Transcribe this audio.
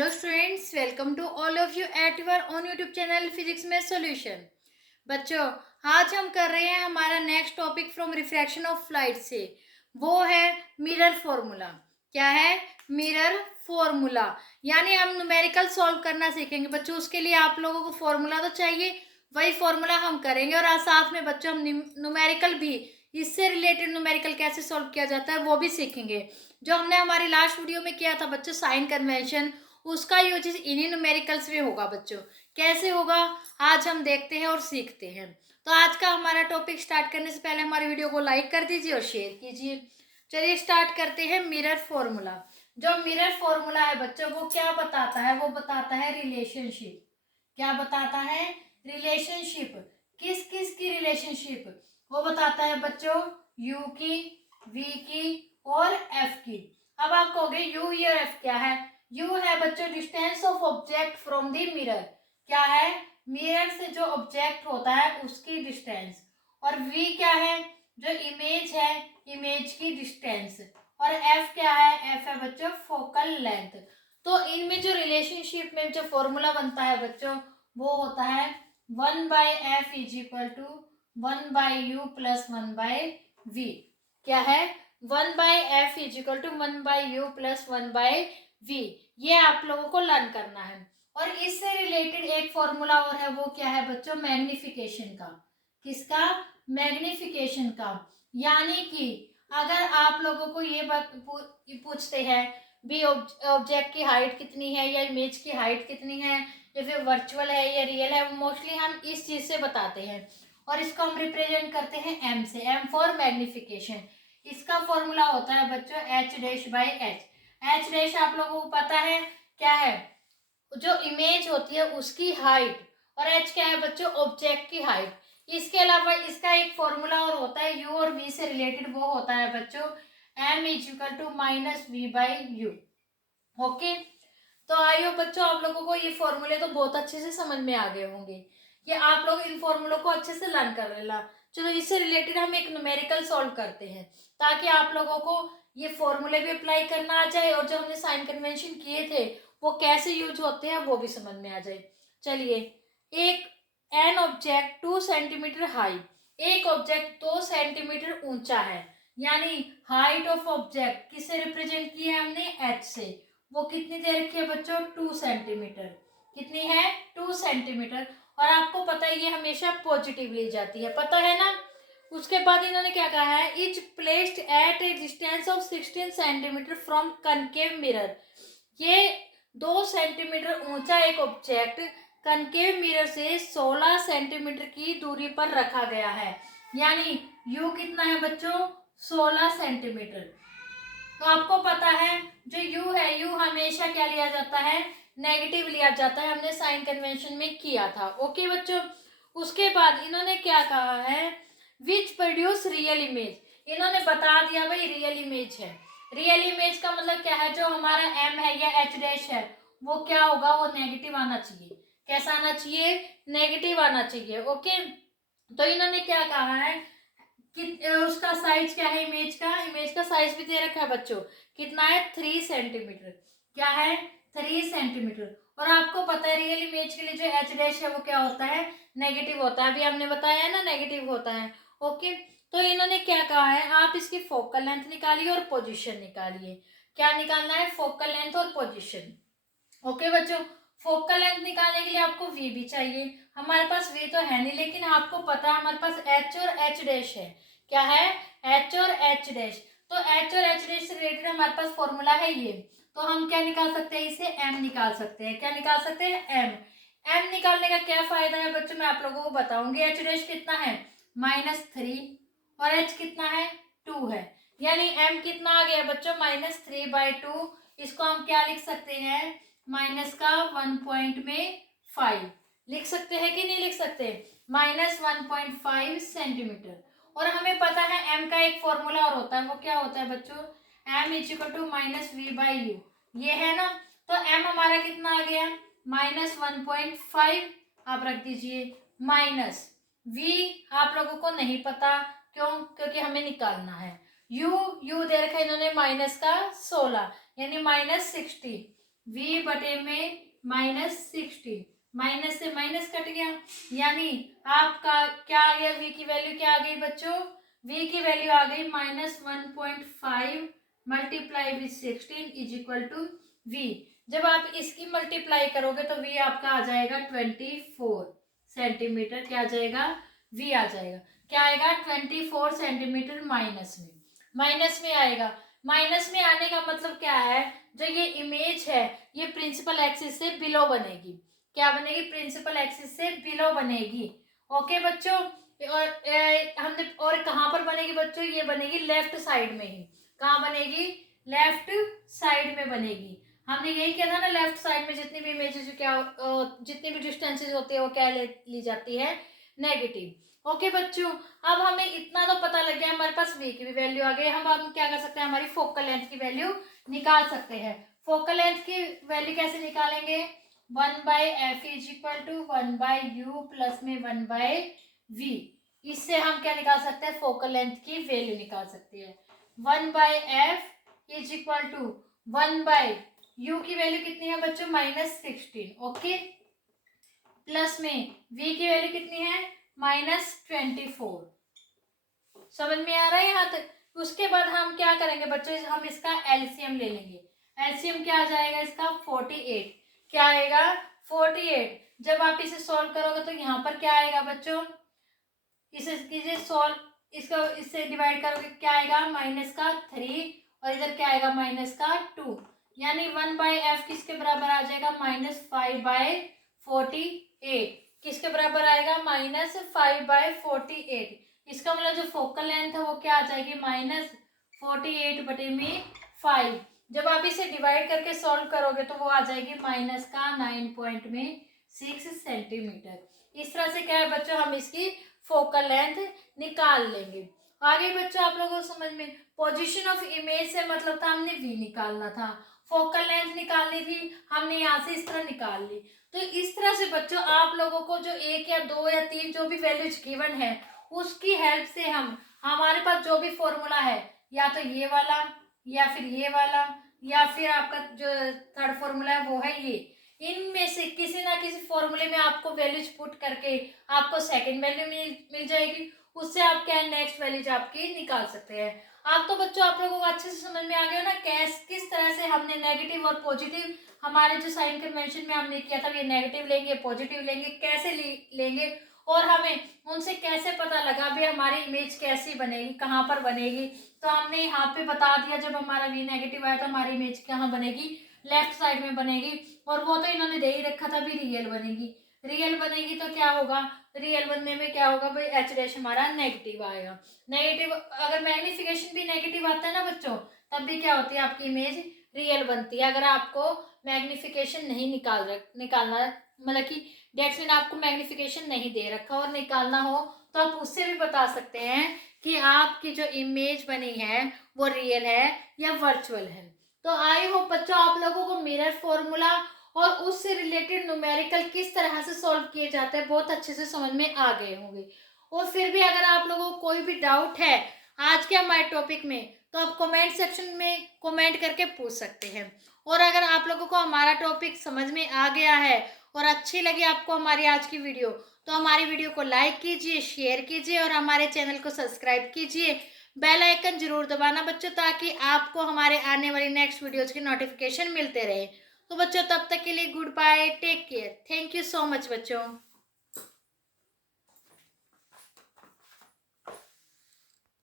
Hello students, welcome to all of you at your on YouTube channel physics में solution. बच्चों, आज हम कर रहे हैं हमारा next topic from refraction of light से। वो है मिरर फॉर्मूला। क्या है? Mirror formula. यानी हम न्यूमेरिकल सॉल्व करना सीखेंगे बच्चों। उसके लिए आप लोगों को फॉर्मूला तो चाहिए, वही फॉर्मूला हम करेंगे। और आज साथ में बच्चों हम न्यूमेरिकल भी, इससे रिलेटेड न्यूमेरिकल कैसे सॉल्व किया जाता है वो भी सीखेंगे। जो हमने हमारी लास्ट वीडियो में किया था बच्चों, साइन कन्वेंशन, उसका यूज इन्हीं न्यूमेरिकल्स में होगा बच्चों। कैसे होगा आज हम देखते हैं और सीखते हैं। तो आज का हमारा टॉपिक स्टार्ट करने से पहले हमारी वीडियो को लाइक कर दीजिए और शेयर कीजिए। चलिए स्टार्ट करते हैं। Mirror formula. जो मिरर फॉर्मूला है बच्चों, वो क्या बताता है? वो बताता है रिलेशनशिप। क्या बताता है? रिलेशनशिप। किस किस की रिलेशनशिप? वो बताता है बच्चों यू की, वी की और एफ की। अब आप कहोगे यू और एफ क्या है? यू है बच्चों distance of object from the mirror. क्या है? मिरर से जो ऑब्जेक्ट होता है उसकी डिस्टेंस। और वी क्या है? जो इमेज है, इमेज की डिस्टेंस। और एफ क्या है? एफ है बच्चों फोकल लेंथ। तो इनमें जो रिलेशनशिप में जो फॉर्मूला बनता है बच्चों, वो होता है 1/f is equal to 1/u plus 1/v। क्या है? 1/f is equal to 1/u plus 1/v। ये आप लोगों को लर्न करना है। और इससे रिलेटेड एक फॉर्मूला और है, वो क्या है बच्चों? मैग्निफिकेशन का। किसका? मैग्निफिकेशन का। यानी कि अगर आप लोगों को ये बात पूछते हैं भी ऑब्जेक्ट की हाइट कितनी है या इमेज की हाइट कितनी है, या फिर वर्चुअल है या रियल है, मोस्टली हम इस चीज से बताते हैं। और इसको हम रिप्रेजेंट करते हैं एम से। M for magnification. इसका फॉर्मूला होता है बच्चों H dash by H. H dash आप लोगों को पता है क्या है? जो इमेज होती है उसकी हाइट। और एच क्या है बच्चों? ऑब्जेक्ट की हाइट। इसके अलावा इसका एक फॉर्मूला और होता है यू और वी से रिलेटेड, वो होता है बच्चों M is equal to minus V by U. Okay. तो आई होप बच्चों आप लोगों को ये फॉर्मूले तो बहुत अच्छे से समझ में आ गए होंगे। ये आप लोग इन फॉर्मूलों को अच्छे से लर्न कर लेना। चलो इससे रिलेटेड हम एक न्यूमेरिकल सॉल्व करते हैं, ताकि आप लोगों को ये फॉर्मूले भी अप्लाई करना आ जाए और जो हमने साइन कन्वेंशन किए थे वो कैसे यूज होते हैं वो भी समझ में आ जाए। चलिए, एक एन ऑब्जेक्ट 2 सेंटीमीटर हाई। एक ऑब्जेक्ट 2 सेंटीमीटर ऊंचा है। यानी हाइट ऑफ ऑब्जेक्ट किससे रिप्रेजेंट की है हमने? एच से। वो कितनी दे रखी है बच्चों? 2 सेंटीमीटर। कितनी है? 2 सेंटीमीटर। और आपको पता है ये हमेशा पॉजिटिव ली जाती है, पता है ना। उसके बाद इन्होंने क्या कहा है? Is placed at A distance of 16 centimetre from concave mirror. ये 2 सेंटीमीटर ऊंचा एक ऑब्जेक्ट कनकेव मिरर से 16 सेंटीमीटर की दूरी पर रखा गया है। यानी यू कितना है बच्चों? 16 सेंटीमीटर। तो आपको पता है जो यू है, यू हमेशा क्या लिया जाता है? नेगेटिव लिया जाता है। हमने साइन कन्वेंशन में किया था। ओके बच्चों। उसके बाद इन्होंने क्या कहा है? Which produce real image. इन्होंने बता दिया भाई रियल इमेज है। रियल इमेज का मतलब क्या है? जो हमारा एम है या एच डैश है वो क्या होगा? वो नेगेटिव आना चाहिए। कैसा आना चाहिए? नेगेटिव आना चाहिए। ओके। तो इन्होंने क्या कहा है कि उसका साइज क्या है? इमेज का साइज भी दे रखा है बच्चों। कितना है? 3 सेंटीमीटर। क्या है? 3 सेंटीमीटर। और आपको पता है रियल इमेज के लिए जो एच डैश है वो क्या होता है? नेगेटिव होता है। अभी हमने बताया है ना, नेगेटिव होता है। ओके। तो इन्होंने क्या कहा है? आप इसकी फोकल लेंथ निकालिए और पोजिशन निकालिए। क्या निकालना है? फोकल लेंथ और पोजिशन। ओके बच्चों। फोकल लेंथ निकालने के लिए आपको वी भी चाहिए। हमारे पास वी तो है नहीं, लेकिन आपको पता है हमारे पास एच और एच डैश है। क्या है? एच और एच डैश। तो एच और एच डैश से रिलेटेड हमारे पास फॉर्मूला है ये। तो हम क्या निकाल सकते हैं? इसे एम निकाल सकते हैं। क्या निकाल सकते हैं? एम। एम निकालने का क्या फायदा है बच्चों? मैं आप लोगों को बताऊंगी। एच डैश कितना है? -3। और एच कितना है? 2 है। यानी एम कितना आ गया बच्चों? -3/2। इसको हम क्या लिख सकते हैं? माइनस का 1.5 लिख सकते हैं कि नहीं लिख सकते? -1.5 सेंटीमीटर। और हमें पता है एम का एक फॉर्मूला और होता है, वो क्या होता है बच्चों? M is equal to -v/u। ये है ना। तो एम हमारा कितना आ गया? -1.5। आप रख दीजिए माइनस v। आप लोगों को नहीं पता, क्यों? क्योंकि हमें निकालना है। यू दे रखा है इन्होंने माइनस का 16, यानी -60 v बटे में -16, माइनस से माइनस कट गया, यानी आपका क्या आ गया, v की वैल्यू क्या आ गई बच्चों, v की वैल्यू आ गई -1.5 multiply with 16 is equal to v। जब आप इसकी मल्टीप्लाई करोगे तो v आपका आ जाएगा 24 सेंटीमीटर, क्या आ जाएगा, v आ जाएगा, क्या आएगा 24 सेंटीमीटर माइनस में आएगा। माइनस में आने का मतलब क्या है, जो ये इमेज है ये प्रिंसिपल एक्सिस से बिलो बनेगी, क्या बनेगी, प्रिंसिपल एक्सिस से बिलो बनेगी। ओके बच्चों, और हमने और कहाँ पर बनेगी बच्चों, ये बनेगी लेफ्ट साइड में ही, कहाँ बनेगी, लेफ्ट साइड में बनेगी। हमने यही किया था ना, लेफ्ट साइड में जितनी भी इमेजेस क्या जितनी भी डिस्टेंसेस होती है वो क्या ली जाती है, नेगेटिव। ओके बच्चों, अब हमें इतना तो पता लग गया, हमारे पास v की भी वैल्यू आ गई। हम क्या कर सकते हैं, हमारी फोकल लेंथ की वैल्यू निकाल सकते हैं। फोकल लेंथ की वैल्यू कैसे निकालेंगे, 1/f is equal to 1/u plus में 1/v। इससे हम क्या निकाल सकते हैं, फोकल लेंथ की वैल्यू निकाल सकते हैं। 1/f is equal to 1/u की वैल्यू कितनी है बच्चों, -16, ओके, प्लस में v की वैल्यू कितनी है, -24। समझ में आ रहा है यहाँ तक। उसके बाद हम क्या करेंगे बच्चों, हम इसका एलसीएम ले लेंगे। एलसीएम क्या आ जाएगा इसका, 48, क्या आएगा, 48। जब आप इसे सॉल्व करोगे तो यहाँ पर क्या आएगा बच्चों, इसे कीजिए सॉल्व, इसका इससे डिवाइड करोगे क्या आएगा, -3, और इधर क्या आएगा, -2, यानी 1/f किसके बराबर आ जाएगा, -5/48, किसके बराबर आएगा, -5/48। इसका मतलब जो फोकल लेंथ है वो क्या आ जाएगी, -48 बटे में 5। जब आप इसे डिवाइड करके सॉल्व करोगे तो वो आ जाएगी -9.6 सेंटीमीटर। इस तरह से क्या है बच्चों, हम इसकी फोकल लेंथ निकाल लेंगे। आगे बच्चों आप लोगों को समझ में, पोजीशन ऑफ इमेज से मतलब था हमने v निकालना था, फोकल लेंथ निकालनी थी, हमने यहाँ से इस तरह निकाल ली। तो इस तरह से बच्चों आप लोगों को जो 1 या 2 या 3 जो भी वैल्यूज गिवन है उसकी हेल्प से हम, हमारे पास जो भी फॉर्मूला है, या तो ये वाला या फिर ये वाला या फिर आपका जो थर्ड फॉर्मूला है वो है ये, इनमें से किसी ना किसी फॉर्मूले में आपको वैल्यूज पुट करके आपको सेकंड वैल्यू मिल जाएगी, उससे आप क्या नेक्स्ट वैल्यूज आपकी निकाल सकते हैं। आप तो बच्चों आप लोगों को अच्छे से समझ में आ गया ना, किस तरह से हमने नेगेटिव और पॉजिटिव, हमारे जो साइन कन्वेंशन में हमने किया था, ये नेगेटिव लेंगे पॉजिटिव लेंगे, कैसे लेंगे, और हमें उनसे कैसे पता लगा भी हमारी इमेज कैसी बनेगी, कहाँ पर बनेगी। तो हमने यहाँ पे बता दिया, जब हमारा v नेगेटिव आया तो हमारी इमेज कहाँ बनेगी, लेफ्ट साइड में बनेगी, और वो तो इन्होंने दे ही रखा था भी रियल बनेगी। रियल बनेगी तो क्या होगा, रियल बनने में क्या होगा भाई, एच डैश हमारा नेगेटिव आएगा। नेगेटिव अगर मैग्निफिकेशन भी नेगेटिव आता है ना बच्चों, तब भी क्या होती है, आपकी इमेज रियल बनती है। अगर आपको मैग्निफिकेशन नहीं निकालना मतलब कि डेट्स मीन आपको मैग्निफिकेशन नहीं दे रखा और निकालना हो तो आप उससे भी बता सकते हैं कि आपकी जो इमेज बनी है वो रियल है या वर्चुअल है। तो आई होप बच्चों आप लोगों को मिरर फॉर्मूला और उससे रिलेटेड न्यूमेरिकल किस तरह से सॉल्व किए जाते हैं बहुत अच्छे से समझ में आ गए होंगे। और फिर भी अगर आप लोगों को कोई भी डाउट है आज के हमारे टॉपिक में, तो आप कमेंट सेक्शन में कमेंट करके पूछ सकते हैं। और अगर आप लोगों को हमारा टॉपिक समझ में आ गया है और अच्छी लगी आपको हमारी आज की वीडियो, तो हमारी वीडियो को लाइक कीजिए, शेयर कीजिए और हमारे चैनल को सब्सक्राइब कीजिए। बेल आइकन जरूर दबाना बच्चों, ताकि आपको हमारे आने वाली नेक्स्ट वीडियोज़ की नोटिफिकेशन मिलते रहे। तो बच्चों तब तक के लिए goodbye, take care, thank you so much बच्चों।